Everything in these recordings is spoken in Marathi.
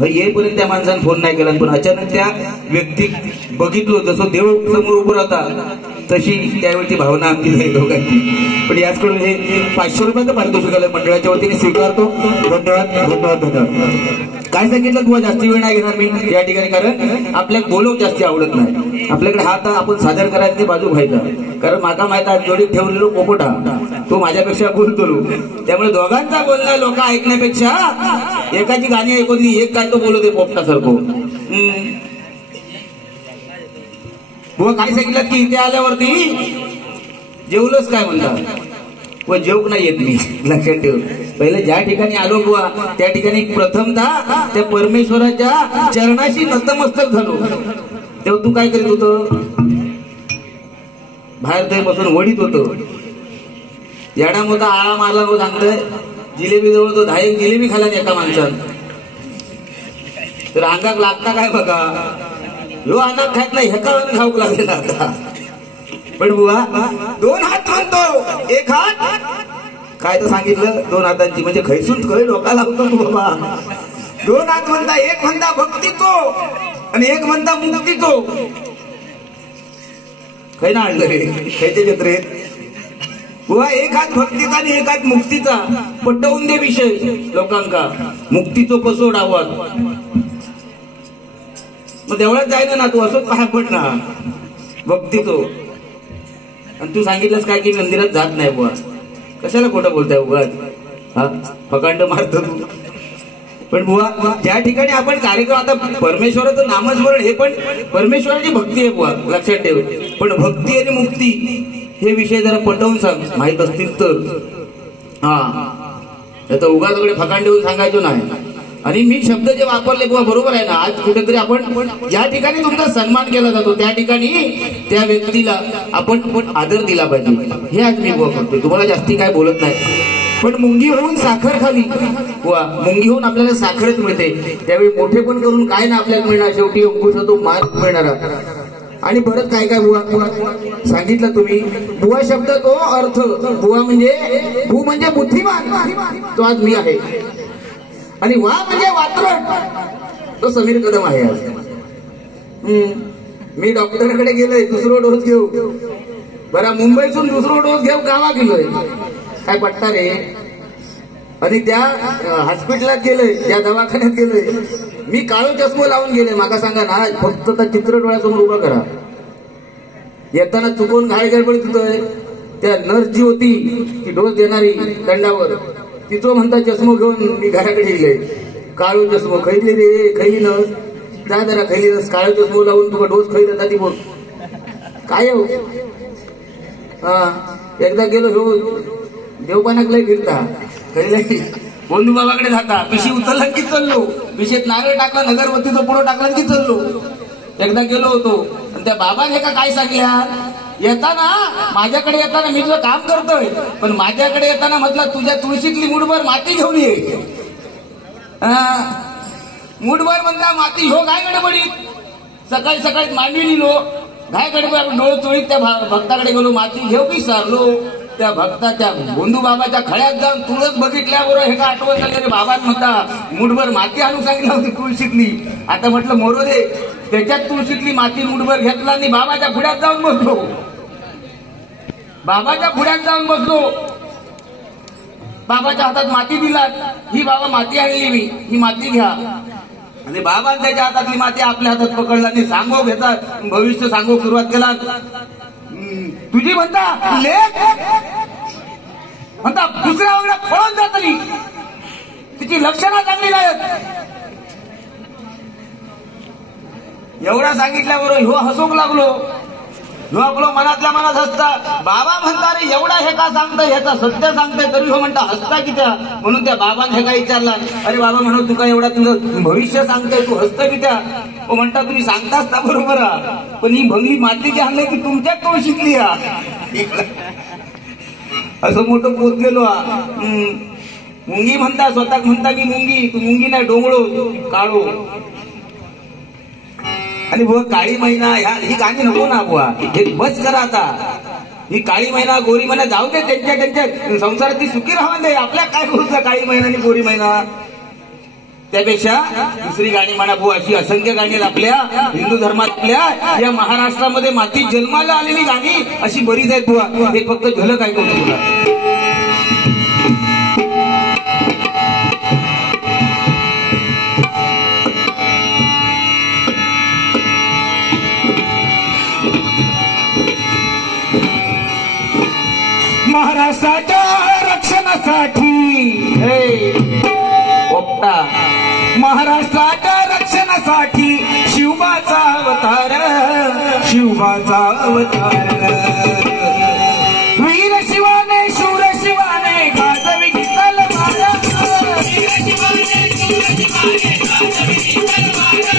येईपर्यंत त्या माणसाने फोन नाही केला, पण अचानक त्या व्यक्ती बघितलो जसं देव समोर उभं राहता तशी त्यावेळची भावना आमची नाही दोघांची. पण याचकडून हे 500 रुपयाचं पारितोषिक आलं मंडळाच्या वतीने स्वीकारतो. धन्यवाद धन्यवाद धन्यवाद. काय सांगितलं तुला जास्ती वेळ नाही घेणार मी या ठिकाणी, कारण आपल्याला बोलव जास्ती आवडत नाही. आपल्याकडे हा आता आपण सादर करायची बाजू व्हायचा, कारण माका माहित आहे जोडीत ठेवलेलो पोपटा तो माझ्यापेक्षा बोलतो. त्यामुळे दोघांचा बोलणं लोक ऐकण्यापेक्षा एकाची गाणी ऐकून एक काय तो बोलतो पोपटासारखं. बुवा काय सांगितलं की इथे आल्यावरती जेवलंच काय म्हणतात व जेवक नाही येत मी, लक्षात ठेव. पहिले ज्या ठिकाणी आलो बुवा त्या ठिकाणी प्रथमतः त्या परमेश्वराच्या चरणाशी नतमस्तक झालो. तेव्हा तू काय करीत होतो, बाहेर तरी बसून वडीत होतो. येडा मोठा आळा मारला हो सांगतोय, जिलेबी जवळ तो 10 जिलेबी खाला एका माणसानं, तर अंगात लागता काय बघा. ह्यो अनाक खात नाही ह्याका खाऊक लागलेला आता. पण बुवा 2 हात म्हणतो, 1 हात काय तर सांगितलं 2 हातांची म्हणजे खैसून खै डोका लागतो बाबा. 2 हात म्हणता, 1 म्हणता भक्तीचो आणि 1 म्हणता मुक्तीचो. खै ना आणलं रे खैचे जत्रेत बुवा. 1 हात भक्तीचा आणि 1 हात मुक्तीचा. पटवून दे विषय लोकांका. मुक्तीचो कसो डावात मग देवळात जायना ना तू असंच पाया पड ना भक्तीचो. आणि तू सांगितलंस काय की मंदिरात जात नाही बुवा, कशाला खोटं बोलताय उगाच, हा फकांड मारतो तू. पण बुवा ज्या ठिकाणी आपण कार्यक्रम आता परमेश्वराचं नामस्मरण हे पण परमेश्वराची भक्ती आहे बुवा, लक्षात ठेव. पण भक्ती आणि मुक्ती हे विषय जरा पटवून सांग माहित असतील तर. हा तर उगाच फकांड देऊन सांगायचो नाही. आणि मी शब्द जे वापरले बुवा बरोबर आहे ना. आज कुठेतरी आपण ज्या ठिकाणी तुमचा सन्मान केला जातो त्या ठिकाणी त्या व्यक्तीला आपण आदर दिला पाहिजे, हे आज मी बुवा करतोय. तुम्हाला जास्ती काय बोलत नाही. पण मुंगी होऊन साखर खाली बुवा, मुंगी होऊन आपल्याला साखरच मिळते. त्यावेळी मोठे पण करून काय ना आपल्याला मिळणार, शेवटी अंकुशा तो मार्ग मिळणार. आणि परत काय काय बुवा सांगितलं तुम्ही. बुवा शब्द तो अर्थ, बुवा म्हणजे भू म्हणजे बुद्धिमान, तो आज मी आहे. आणि वा म्हणजे वात्रट, तो समीर कदम आहे आज. मी डॉक्टरकडे गेलोय 2रा डोस घेऊ, बरा मुंबईतून 2रा डोस घेऊ गावा गेलोय, काय पट्टा रे. आणि त्या हॉस्पिटलात गेलोय, त्या दवाखान्यात गेलोय, मी काळो चष्मा लावून गेले. माका सांगा ना फक्त त्या चित्र डोळ्यासमोर उभा करा. येताना चुकून घाय गडबडीत होतोय. त्या नर्स जी होती ती डोस देणारी दंडावर, तिथं म्हणता चष्मा घेऊन मी घराकडे गेले. काळो चष्मा खैली रे, खैली नस जा जरा खैली नस, काळो चष्मा लावून तुला डोस खैल जाता ती बोल काय हो. एकदा गेलो हो देवपानाक लय फिरता खैली बंधू बाबाकडे जाता, पिशी उचलला की चाललो, पिशेत नारळ टाकला, नगरवतीचं पुढं टाकला की चाललो. एकदा गेलो होतो आणि त्या बाबाने काय सांगल्या, येताना माझ्याकडे येताना मी तुझं काम करतोय, पण माझ्याकडे येताना म्हटलं तुझ्या तुळशीतली मुठभर माती घेऊन ये. मुठभर म्हणता माती हो काय गडबडीत, सकाळी सकाळी मांडवी लिहिलो, काय गडबड डोळ चोळीत त्या भक्ताकडे गेलो, माती घेऊ की सारलो. त्या भक्ता त्या बंधू बाबाच्या खळ्यात जाऊन तुळस बघितल्याबरोबर हे का आठवण झाले रे बाबा म्हणता मुठभर माती आणून सांगितलं होती तुळशीतली. आता म्हटलं मोरो दे, त्याच्यात तुळशीतली माती मुठभर घेतला आणि बाबाच्या पुढ्यात जाऊन बसलो. बाबाच्या पुढ्यात जाऊन बसलो, बाबाच्या हातात माती दिलात, ही बाबा माती आणली मी, ही माती घ्या. आणि बाबा त्याच्या हातातली माती आपल्या हातात पकडला आणि सांगो घेतात, भविष्य सांगो सुरुवात केला. तुझी म्हणता लेख म्हणता दुसऱ्या वगैरे पळून जात तरी तिची लक्षणं चांगली नाहीत. एवढा सांगितल्याबरोबर ह्यो हसूक लागलो, ह्यो आपलो मनातल्या मनात हसता. बाबा म्हणता रे एवढा हे का सांगताय, ह्याचा सत्य सांगताय, तरी हो म्हणता हसता की त्या. म्हणून त्या बाबाने हे का विचारला, अरे बाबा म्हणू तू काय एवढा तुझं भविष्य सांगताय, तू हसता की त्या. हो म्हणता तुम्ही सांगताच ना बरोबर, पण ही भंगली मातीची आणली की तुमच्यात तुळशीतली असं मोठं पोचलेलो. मुंगी म्हणता, स्वतः म्हणता मी मुंगी, तू मुंगी नाही डोंगळो काळो. आणि बुवा काळी महिना ही गाणी नको ना बुवा, हे बस करा आता. ही काळी महिना गोरी महिना जाऊ दे, त्यांच्या संसारात ती सुखी राहा दे. आपल्या काय करूचा काळी महिना आणि गोरी महिना. त्यापेक्षा दुसरी गाणी म्हणा बुवा. अशी असंख्य गाणी आहेत आपल्या हिंदू धर्मात, आपल्या या महाराष्ट्रामध्ये मातीत जन्माला आलेली गाणी अशी बरीच आहेत बुवा. हे फक्त झलक ऐकवतो तुला. महाराष्ट्राच्या रक्षणासाठी पोपटा, महाराष्ट्राच्या रक्षणासाठी शिवबाचा अवतार, शिवबाचा अवतार. वीर शिवाने शूर शिवाने गाजवी तलवार, वीर शिवाने शूर शिवाने गाजवी तलवार,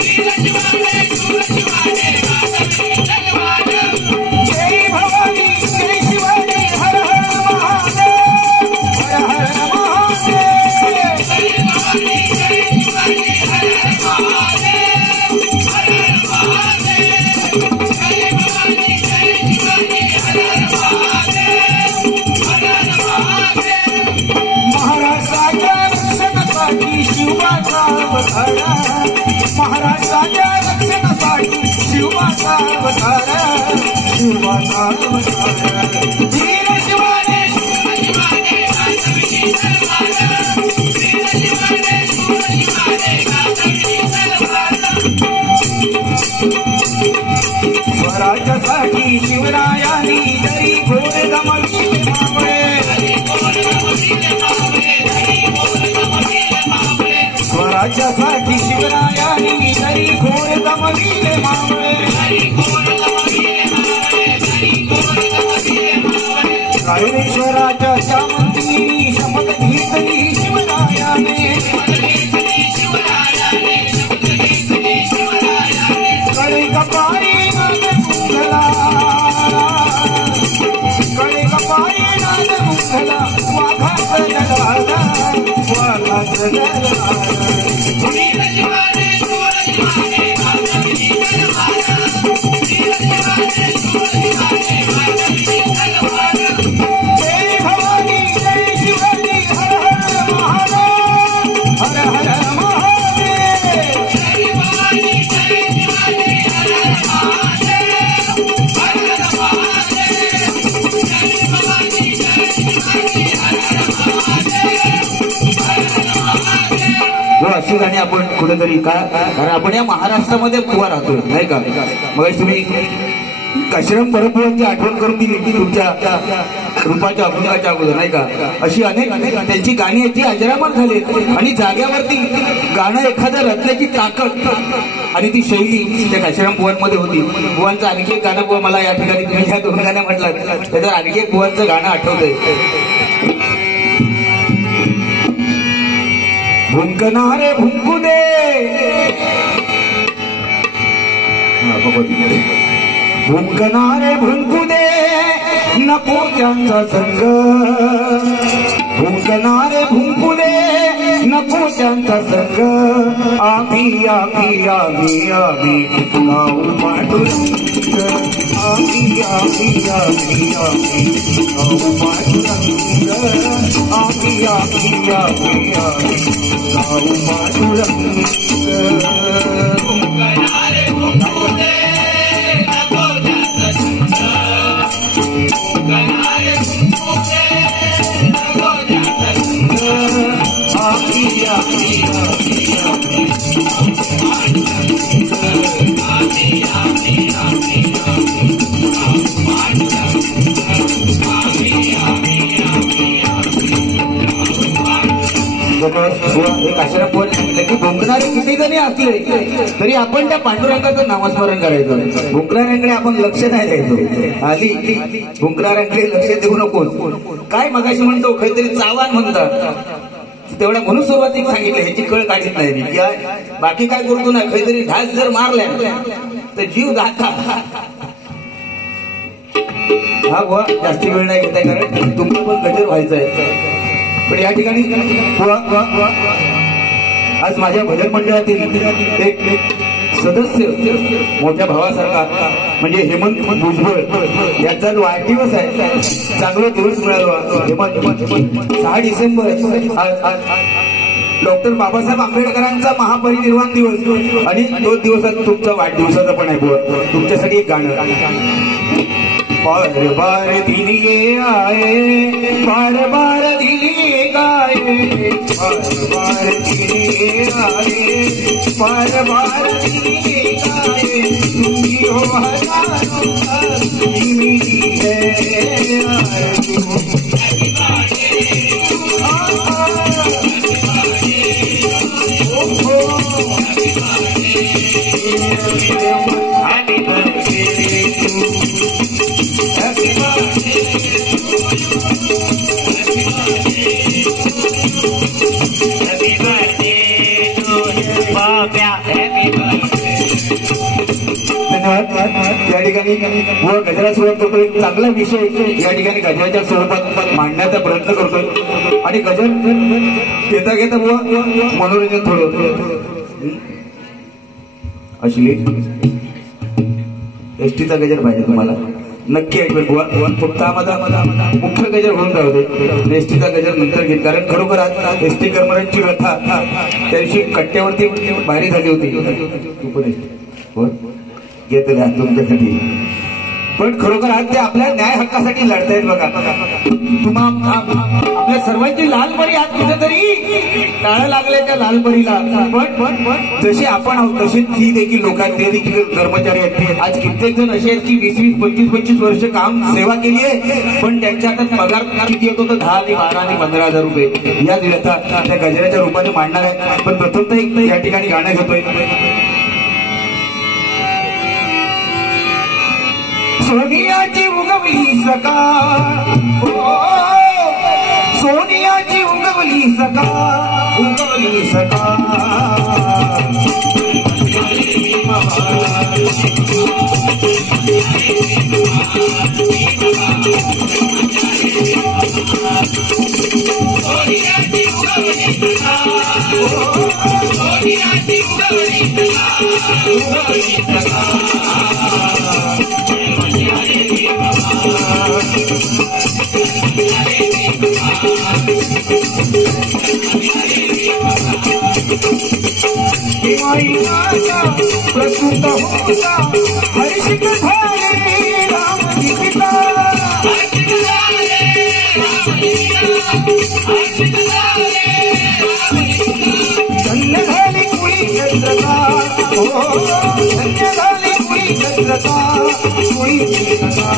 वीर शिवाने शूर शिवाने गाजवी तलवार. जय भवानी जय शिवानी हर हर महादेव, हर हर महादेव. जय भवानी जय शिवानी हर हर महादेव, हर हर महादेव. जय भवानी जय शिवानी हर हर महादेव, हर हर महादेव. महाराष्ट्राच्या रक्षणासाठी शिवबाचा अवतार, महाराष्ट्राच्या रक्षणासाठी शिवबाचा अवतार, शिवबाचा अवतार. वीर शिवाने शूर शिवाने गाजवी तलवार, वीर शिवाने शूर शिवाने गाजवी तलवार. स्वराज्यासाठी शिवरायांनी जरी घोर गमविले मावळे, स्वराज्यासाठी शिवरायांनी जरी घोर गमविले मावळे. रायरेश्वराच्या मंदिरी शपथ घेतली शिवरायाने, कळे कपाळी नाद मुंगला, कळे कपाळी नाद मुंगला. वाघात जगाला, वाघात जगाला. वीर शिवाने शूर शिवाने गाजवी तलवार, वीर शिवाने शूर शिवाने गाजवी तलवार. जय भवानी जय शिवानी हर हर महादेव, हर हर महादेव. जय भवानी जय शिवानी हर हर महादेव, हर हर महादेव. जय भवानी जय शिवानी हर हर महादेव, हर हर महादेव. अशी गाणी आपण कुठेतरी का, कारण आपण या महाराष्ट्रामध्ये उभा राहतो नाही का. मग तुम्ही काशीराम परमपूरांची आठवण करून दिली की तुमच्या रूपाच्या अभंगाच्या अगोदर नाही का. अशी अनेक त्यांची गाणी आहेत ती अजरामर झाली आणि जाग्यावरती गाणं एखाद्या रचण्याची ताकद आणि ती शैली त्या काशीराम बुवांमध्ये होती. बुवांचं आणखी एक गाणं बुवा मला या ठिकाणी तुम्ही ह्या दोन गाण्या म्हटलं त्याचं आणखी एक बुवांचं गाणं आठवतंय. भुंकणारे भुंकू दे, भुंकणारे भुंकू दे नको त्यांचा संग, भुंकणारे भुंकू दे नको त्यांचा संग. आम्ही आम्ही आम्ही आम्ही गाऊ पांडुरंग, आम्ही आम्ही आम्ही आम्ही गाऊ पांडुरंग, आम्ही आम्ही आम्ही आम्ही गाऊ पांडुरंग. भुंकणारे भुंकू दे नको त्यांचा संग, भुंकणारे भुंकू दे नको त्यांचा संग. आम्ही आम्ही आम्ही आम्ही आम्ही आम्ही आम्ही एक आश्रम पोर सांगितलं की भुंकणारे किती जणी असले तरी आपण त्या पांडुरंगाचं नामस्मरण करायचं. भुंकणाऱ्यांकडे आपण लक्ष नाही द्यायचो. आली भुंकणाऱ्यांकडे लक्ष देऊ नको. काय मगाशी म्हणतो काहीतरी चावान म्हणतात तेवढ्या म्हणून सुरुवातीला सांगितलं ह्याची कळ काढीत नाही. बाकी काय करतो ना काहीतरी ढास जर मारल्या तर जीव दाखा. हा बुवा जास्ती वेळ नाही घेताय कारण तुमचं पण गजर व्हायचं आहे. पण या ठिकाणी आज माझ्या भजन मंडळातील एक सदस्य मोठ्या भावासारखा म्हणजे हेमंत भुजबळ याचा वाढदिवस आहे. चांगला दिवस मिळाला हेमंत. 6 डिसेंबर डॉक्टर बाबासाहेब आंबेडकरांचा महापरिनिर्वाण दिवस आणि 2 दिवसात तुमचा वाढदिवसाचा पण आहे बुवा. तुमच्यासाठी एक गाणं. बार बार दिन ये आए, बार बार दिन ये गाए, बार बार दिन ये आए, बार बार दिन ये गाए, तुमकी हो हजारों साल मेरी है आरज़ू. या ठिकाणी व गजरा सुरुवात करतोय. चांगला विषय या ठिकाणी गजराच्या स्वरूपात मांडण्याचा प्रयत्न करतोय आणि गजर घेता घेता बुवा मनोरंजन थोडं अश्लील एसटीचा गजर पाहिजे तुम्हाला नक्की ऐकवेल बुवा. फक्त माझा मुख्य गजर होऊन जाऊ दे. एसटीचा गजर नंतर घेईल कारण खरोखर आज एसटी कर्मचाऱ्यांची व्यथा त्या दिवशी कट्ट्यावरती बाहेर झाली होती. तू पण एसटी घेतल्या तुमच्यासाठी पण खरोखर आज ते आपल्या न्याय हक्कासाठी लढतायत बघा. आपल्या सर्वांची लाल परी आज कुठेतरी टाळं लागले त्या लाल परीला. पण जसे आपण आहोत तसे ती देखील लोकांनी देखील कर्मचारी आहेत. आज कित्येक जण असे आहेत की 20-20, 25-25 वर्ष काम सेवा केली आहे पण त्यांच्या हातात पगार किती येतो तर 10 आणि 12 आणि 15,000 रुपये. याच व्यथा त्या गजराच्या रूपाने मांडणार आहेत. पण प्रथमतः एक या ठिकाणी गाणं घेतोय. सोनियाची उगवली सकाळ, सोनियाची उगवली सकाळ, उगवली सकाळ. सोनियाची उगवली सकाळ, सोनियाची उगवली सकाळ, उगवली सकाळ. प्रस्तुत होता हर्षित झाले रामजी पिता, धन्य झाली कुळी चंद्रका, धन्य झाली कुळी चंद्रका, कुळी चंद्रका.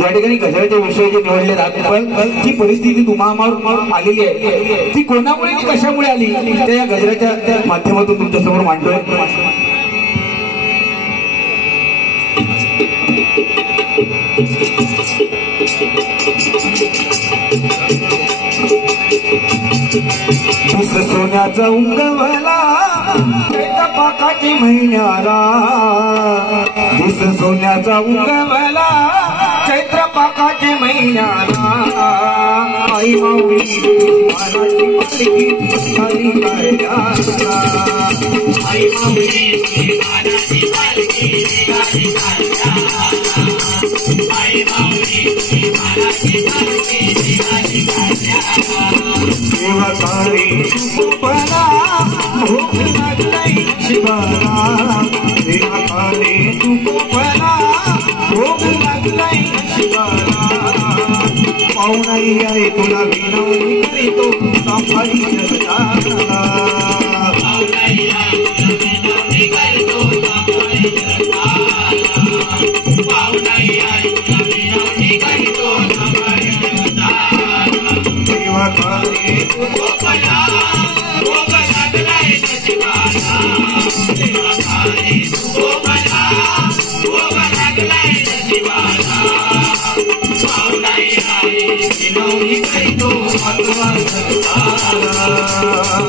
या ठिकाणी गजराच्या विषय जे निवडले जाते पण जी परिस्थिती तुम्हाला आलेली आहे ती कोणामुळे आणि कशामुळे आली त्या या गजराच्या माध्यमातून तुमच्यासमोर मांडतोय. सोन्याचा उगवला पाकाची महिन्याला, दिस सोन्याचा उगवला चैत्र पाकाची महिन्याला. आई माऊली मानाची पालखी आली गाड्याला, आई माऊली मानाची पालखी आली गाड्याला, आई माऊली मानाची पालखी आली गाड्याला. देवकारी गोपाला भोग लागलाय शिवाला, देवकारी तू गोपाला भोग लागलाय शिवाला. पाहुणाई आहे तुला विनवणी करीतो सांभाळी जगताला, पाहुणाई आहे तुला विनवणी करीतो सांभाळी जगताला, पाहुणाई आहे तुला विनवणी करीतो सांभाळी जगताला. देवकारी तू गोपाला भोग लागलाय शिवाला, देवकारी तू गोपाला भोग लागलाय शिवाला. पाहुणाई आहे विनवणी करीतो भगवान जगताला,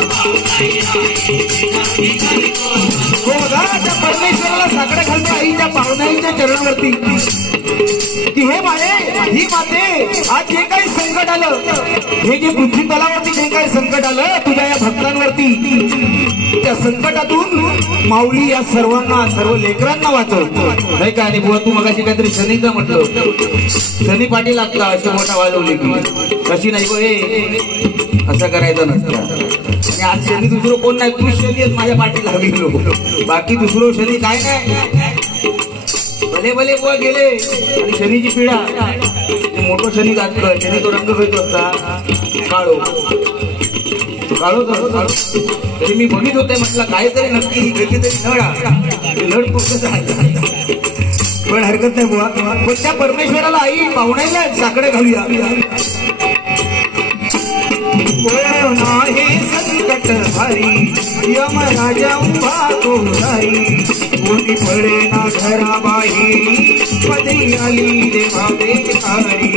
पाहुणाई आहे विनवणी करीतो. त्या परमेश्वराला साकडे घालते आईच्या पाहुणाईच्या चरणावरती की हे माये ही माते आज जे काही संकट आलं, हे जे बुद्धी तलावरती जे काही संकट आलं तुझ्या या भक्तांवरती, या संकटातून माऊली या सर्वांना सर्व लेकरांना वाचवतो नाही का. आणि बुवा तू मगाशी काहीतरी शनीचं म्हटलं, शनी पाठी लागता अशी मोठा वाजवली की कशी नाही हे असं करायचं नसतं. आणि आज शनी दुसरं कोण नाही, तू शनी आहेस माझ्या पाठी लागलो, बाकी दुसरं शनी काय नाही. भले भले बुवा गेले आणि शनीची पिढा मोठं शनी घातलं. शनी तो रंग घेतो असता काळो काळो तरी मी बघित होते, म्हटलं काहीतरी नक्की ही गेली तरी नळ पुस्तक पण हरकत नाही बुवा. पण त्या परमेश्वराला आई पाहुण्याला साकडे घालूया. नाही संकट हरी यमराजा उभा तो हरी, कोणी पडे ना घरा बाहेरी पदरी आली देवा बेकारी.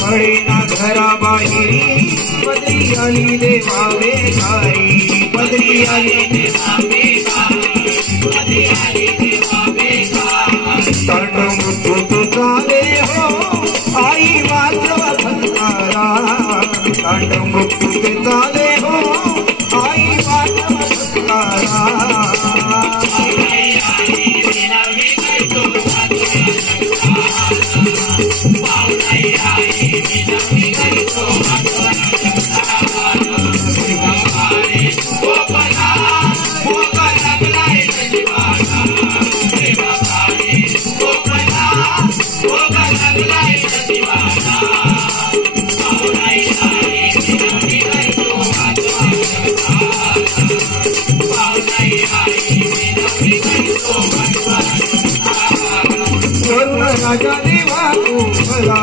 पडे ना घरा बाहेरी पदरी आली देवा बेकारी, पदरी आली देवा बेकारी, पदरी आली देवा बेकारी. तांडव मृत्यू चाले हो आई वाचवा भंडारा, तांडव मृत्यू चाले हो आई वाचवा भंडारा. राजा देवा को भला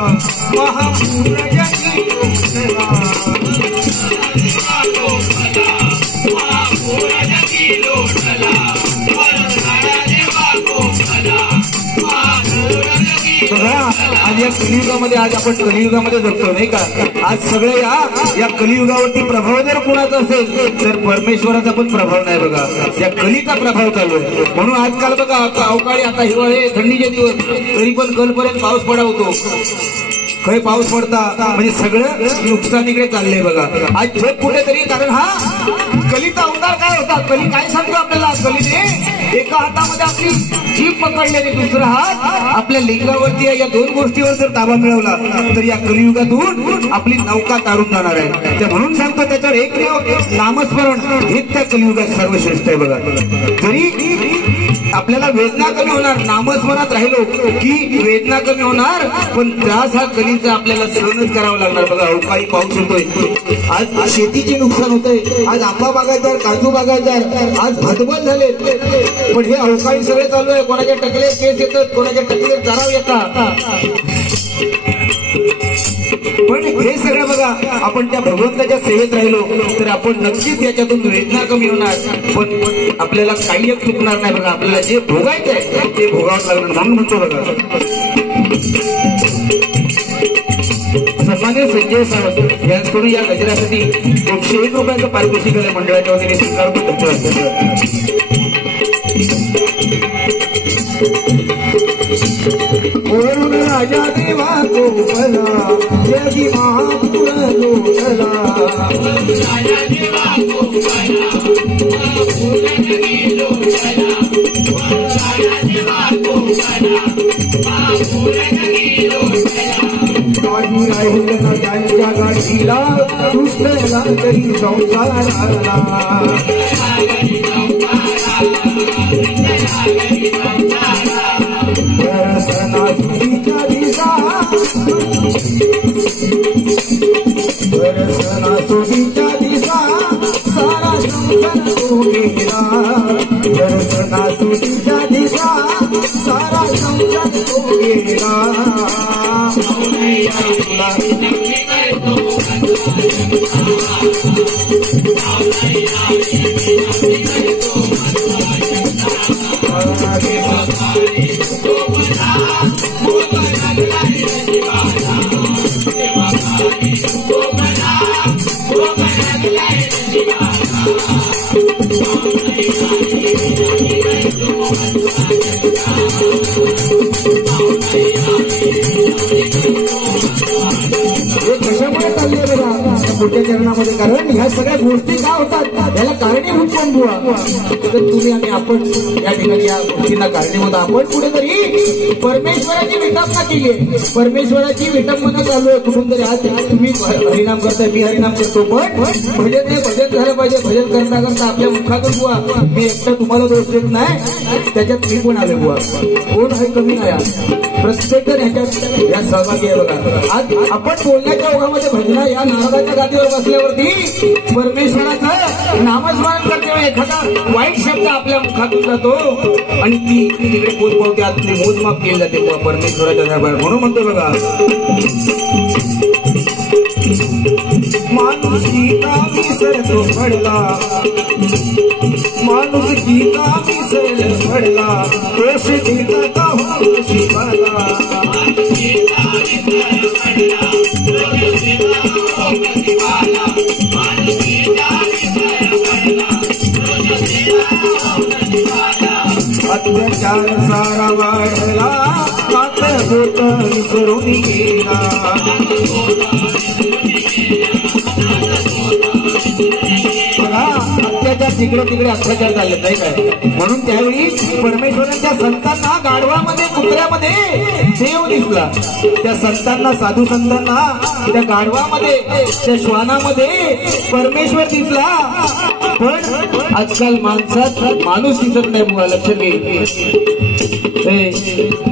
महापूर जगी को भला, आज या कलियुगामध्ये, आज आपण कलियुगामध्ये जगतो नाही का. आज सगळे या कलियुगावरती प्रभाव जर कुणाचा असेल तर परमेश्वराचा पण प्रभाव नाही बघा, या कलीचा प्रभाव चालू आहे. म्हणून आजकाल बघा अवकाळी, आता हिवाळे थंडीचे दिवस तरी पण कलपर्यंत पाऊस पडा होतो. काही पाऊस पडता म्हणजे सगळं नुकसानीकडे चाललंय बघा आज जग कुठेतरी. कारण हा कलीचा अवतार काय होता, कली काय सांगतो आपल्याला. कलीने एका हातामध्ये आपली जीभ पकडल्याने दुसरा हात आपल्या लिंगावरती आहे. या दोन गोष्टीवर जर ताबा मिळवला तर या कलियुगातून आपली नौका तारून जाणार आहे. ते म्हणून सांगतो त्याच्यावर एक नामस्मरण हेच त्या कलियुगात सर्वश्रेष्ठ आहे बघा. जरी आपल्याला वेदना कमी होणार, नामस्मरणात राहिलो की वेदना कमी होणार, पण त्रास हा कलीचा आपल्याला सहनच करावा लागणार बघा. अवकाळी पाऊस होतोय, आज शेतीचे नुकसान होतंय, आज आंबा बागायतदार, काजू बागायतदार आज हतबल झाले. पण हे अवकाळी सगळे चालू आहे. कोणाच्या टकले केस येतात, कोणाच्या टकले चराव येतात. पण हे सगळं बघा आपण त्या भगवंताच्या सेवेत राहिलो तर आपण नक्कीच याच्यातून वेदना कमी होणार, पण आपल्याला काही एक चुकणार नाही बघा. आपल्याला जे भोगायचं आहे ते भोगावं लागणार. म्हणून म्हणतो बघा सन्मान्य संजय सावंत यांच्याकडून या गजरासाठी 101 रुपयाचं पारितोषिक मंडळाच्या वतीने स्वीकारतो. वरुण राजा देवा को भला यदि महापुर लोटला, राजा देवा को भला महापुर जगी लोटला, राजा देवा को भला महापुर जगी लोटला. काही राहिल न त्यांच्या गाठीला दुष्टला तरी संसाराला, दर्शना सुधीच्या दिसा, दर्शना सुधीच्या दिसा सारा संसार तो गेला, दर्शना सुधीच्या दिसा सारा संसार तो गेला. पुढच्या चरणामध्ये, कारण ह्या सगळ्या गोष्टी का होतात याला कारणीभूत कोण बुवा, तर तुम्ही आणि आपण या ठिकाणी या गोष्टींना कारणीभूत. आपण कुठेतरी परमेश्वराची विटंबना केली आहे, परमेश्वराची विटंबना चालू आहे कुठून तरी. आज तुम्ही हरिनाम करताय, मी हरिनाम करतो, पण भजन हे भजन झालं पाहिजे. भजन करता करता आपल्या मुखातून बुवा मी एकटा तुम्हाला दोष देत नाही, त्याच्यात मी पण आले बुवा, कोण आहे कमी नाही, प्रत्येक जण ह्याच्यात या सहभागी आहे बघा. आज आपण बोलण्याच्या ओघामध्ये भजना या नारदाच्या गादीवर बसल्यावरती परमेश्वराचं नामस्मरण करते वेळी एखादा वाईट शब्द आपल्या मुखातून जातो आणि ती तिकडे पोच पावते, आतली मोजमाप केली जाते बुवा परमेश्वराच्या दरबारात. म्हणून म्हणतो बघा, माणूस गीता विसरतो पडला, माणूस गीता विसरल पडला, दोष देता का हो शिवाला, अत्याचार सारा वाढला, हात बोट विसरून गेला, अत्याचार तिकडे तिकडे अत्याचार झाले नाही काय. म्हणून त्यावेळी परमेश्वरांच्या संतांना गाढवामध्ये कुत्र्यामध्ये देव दिसला, त्या संतांना साधू संतांना त्या गाढवामध्ये त्या श्वानामध्ये परमेश्वर दिसला. पण आजकाल माणसात माणूस दिसत नाही बुवा, लक्ष घे.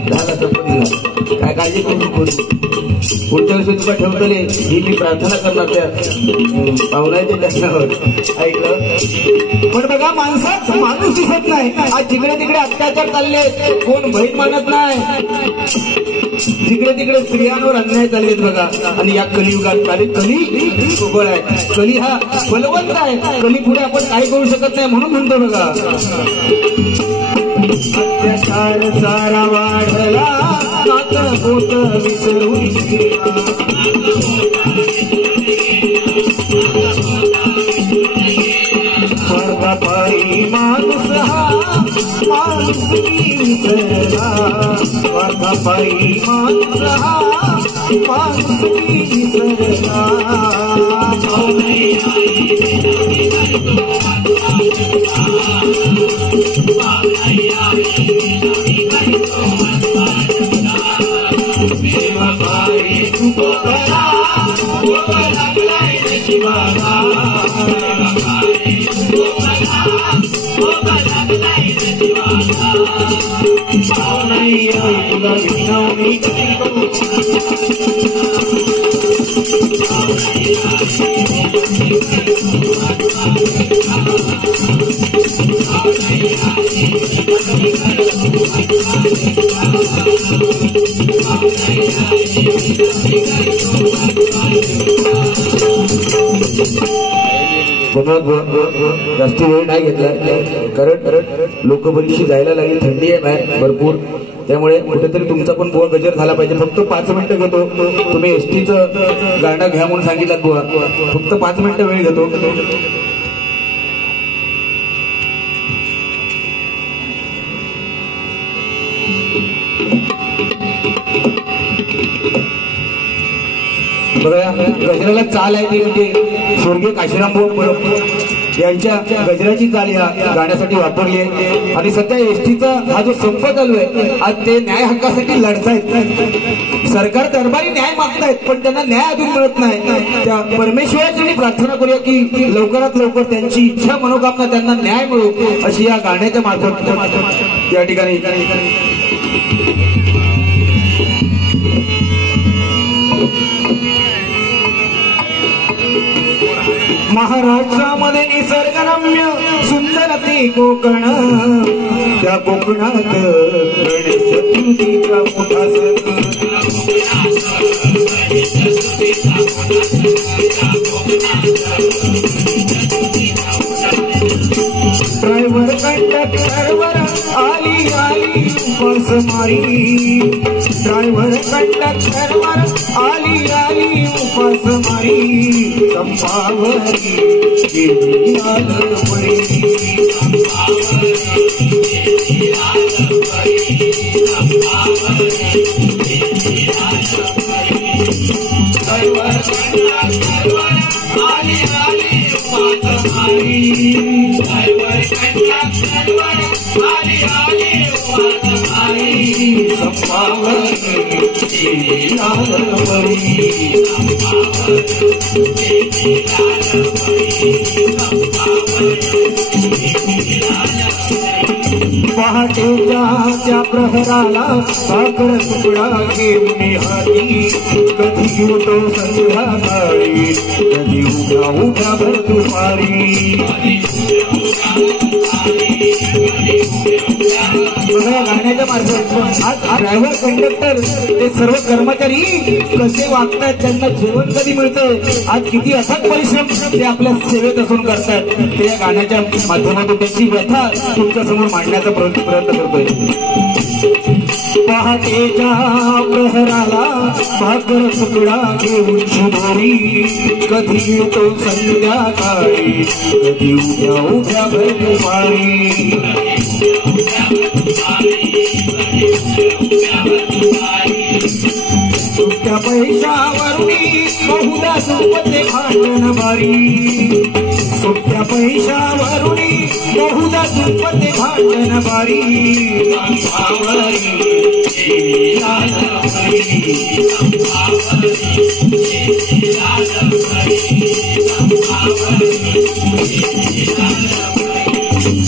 झाला संपत्तीला काय काळजी करू नको, पुढच्या वर्षी तुला ठेवतले ही मी प्रार्थना करणार त्या पाहुण्याच्या दर्शनावर, ऐकलं. पण बघा माणसात माणूस दिसत नाही. आज जिकडे तिकडे अत्याचार चालले, कोण बहीण मानत नाही, जिकडे तिकडे स्त्रियांवर अन्याय चाललेत बघा. आणि या कलियुगात कली उघड आहे, कली हा बलवंत आहे, कली पुढे आपण काही करू शकत नाही. म्हणून म्हणतो बघा, अत्याचार सारा वाढला, नात बोट विसरून गेला, स्वार्थापायी माणूस हा माणूस विसरला, स्वार्थापायी माणूस हा माणूस विसरला. जास्त वेळ नाही घेतला, कारण लोक बरीचशी जायला लागली, थंडी आहे बाहेर भरपूर, त्यामुळे कुठेतरी तुमचा पण बुवा गजर झाला पाहिजे. फक्त 5 मिनिटं घेतो. तुम्ही एसटीचं गाणं घ्या म्हणून सांगितलं बुवा, फक्त 5 मिनिटं वेळ घेतो. बघा गजराला चाल आहे ती म्हणजे स्वर्गीय काशीराम भाऊ यांच्या गजराची चाल या गाण्यासाठी वापरली आहे. आणि सध्या एसटीचा हा जो संप चालू आहे, आज ते न्याय हक्कासाठी लढतायत, सरकार दरबारी न्याय मागतायत, पण त्यांना न्याय अजून मिळत नाही. त्या परमेश्वराची प्रार्थना करूया की लवकरात लवकर त्यांची इच्छा मनोकामना त्यांना न्याय मिळो, अशी या गाण्याच्या मार्फत या ठिकाणी महाराष्ट्रामध्ये निसर्गरम्य सुंदर ते कोकण, त्या कोकणात गणेश चतुर्थीचा मोठा सण, ड्रायव्हर कंडक्टरवर आली आली उपास मारी, ड्रायव्हर कंडक्टरवर आली आली उपास मारी, संपावरी गेली आलवरी, ड्रायव्हर कंडक्टरवर वर कंठा सरवर आली आली वाजवाई संपावर लालपरी पहाटेच्या त्या प्रहराला साखर तुकडा घेऊन हाती कधी होतो संध्याकाळी कधी उभ्या उभ्या भर दुपारी बघा गाण्याच्या मार्फत आज ड्रायव्हर कंडक्टर ते सर्व कर्मचारी कसे वागतात त्यांना जेवण कधी मिळतं आज किती अथक परिश्रम ते आपल्या सेवेत असून करतात ते या गाण्याच्या माध्यमातून त्यांची व्यथा तुमच्या समोर मांडण्याचा प्रयत्न करतोय पहाटेच्या प्रहराला भाकर तुकडा घेऊन शुभोरी कधी येतो संध्याकाळी कधी उभ्या उभ्या भर दुपारी सुट्ट्या पैशावरुनी बहुधा संपत्ते भांडण बारी सुट्ट्या पैशावरुनी बहुधा संपत्ते भांडण बारी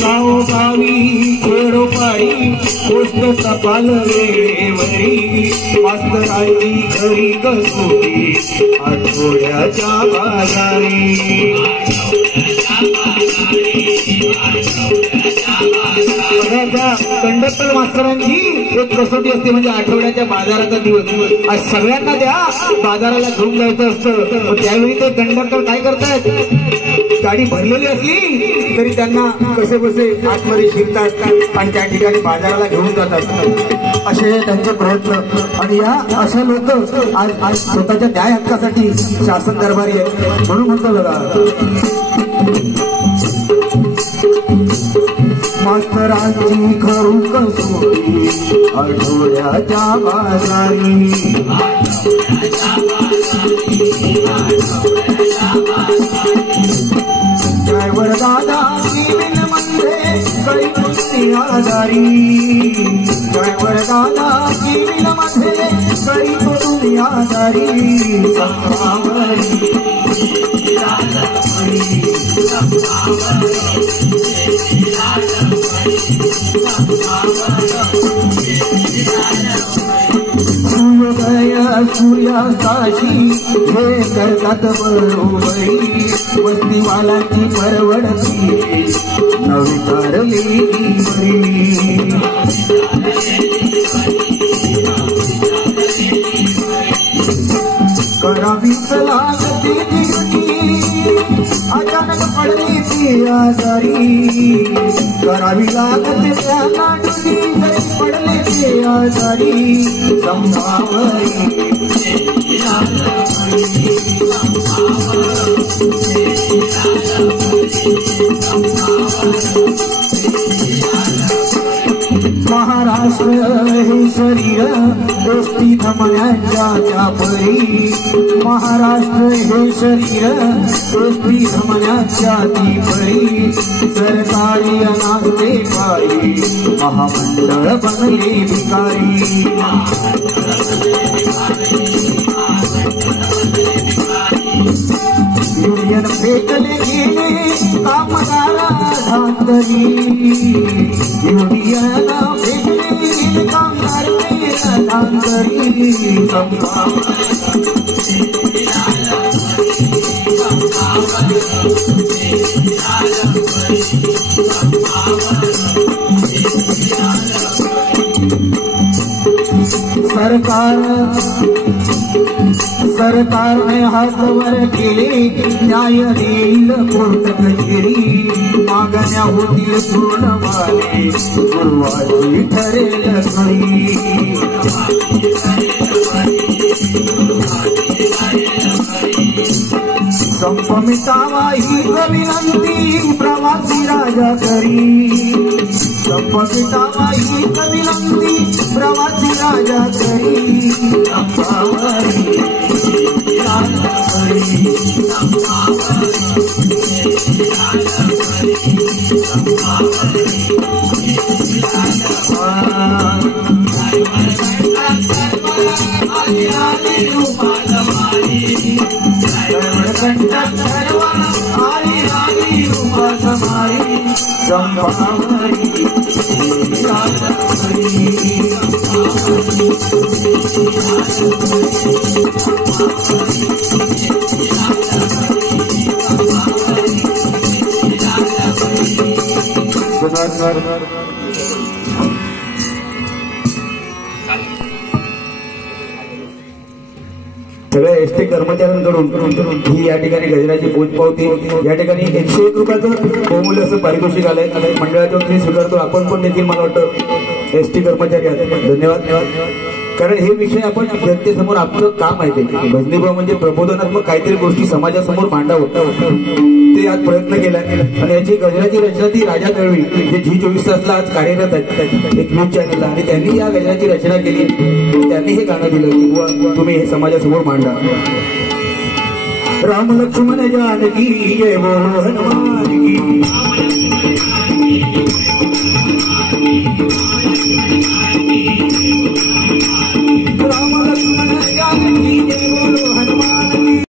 गावोगावी खेडोपाडी गोष्ट टपाल वेळेवरी मास्तरांची घरी कसोटी आठवड्याच्या बाजारी कंडक्टर मास्तरांची एक कसोटी असते म्हणजे आठवड्याच्या बाजाराचा दिवस आज सगळ्यांना त्या बाजाराला घेऊन जायचं असतं त्यावेळी ते कंडक्टर काय करतात गाडी भरलेली असली तरी त्यांना कसे बसे आतमध्ये शिरतात आणि त्या ठिकाणी बाजाराला घेऊन जातात असे त्यांचे प्रयत्न आणि या अशा लोक आज स्वतःच्या न्याय हक्कासाठी शासन दरबारी आहेत म्हणून म्हणतो बघा मास्तरांची खरू कसोटी आठवड्याच्या बाजारी ड्रायव्हर दादा केबिन मध्ये काही कुस्ती आजारी ड्रायव्हर दादा केबिन मध्ये काही कुस्ती आजारी सूर्यास्ताशी हे करतात बरोबरी वस्तीवालांची परवडती नविकारलेली करावीच लागते अचानक पडली ती आजारी करावी लागते त्या नाटकी पडले ते आजारी संभावरी महाराष्ट्र हे शरीर गोष्टी धमन्यांच्या त्या परी महाराष्ट्र हे शरीर गोष्टी धमन्यांच्या ती परी सरकारी अनाजते पायी महामंडळ बनले भिकारी युनियन फेकले गेले कामगारा धांदली युनियन फेकले गेले कामगार धांदली सरकारने हातवर केले न्याय देईल कोर्ट कचेरी मागण्या होतील पूर्णवाले गुरुवारी ठरेल खरी संप मिटावा ही विनंती प्रवासी राजा करी संप मिटावा ही विनंती प्रवासी राजा करी संपावरी सगळ्या एसटी कर्मचाऱ्यांकडून ही या ठिकाणी गजराची पोचपावती या ठिकाणी 101 रुपयाचं बहुमूल्य असं पारितोषिक आलंय मंडळाच्या वतीने स्वीकारतो. आपण पण देखील मला वाटतं एसटी कर्मचारी आहात. धन्यवाद. कारण हे विषय आपण जनतेसमोर आपलं काम आहे ते भजनीबा म्हणजे प्रबोधनात्मक काहीतरी गोष्टी समाजासमोर मांडावं ते आज प्रयत्न केलाय. आणि याची गजराची रचना ती राजा दळवी जे झी 24 तासला आज कार्यरत आहेत एक न्यूज चॅनलला आणि त्यांनी या गजराची रचना केली. त्यांनी हे गाणं दिलं की बुवा तुम्ही हे समाजासमोर मांडा. राम लक्ष्मण जानकी जय बोलो हनुमान की.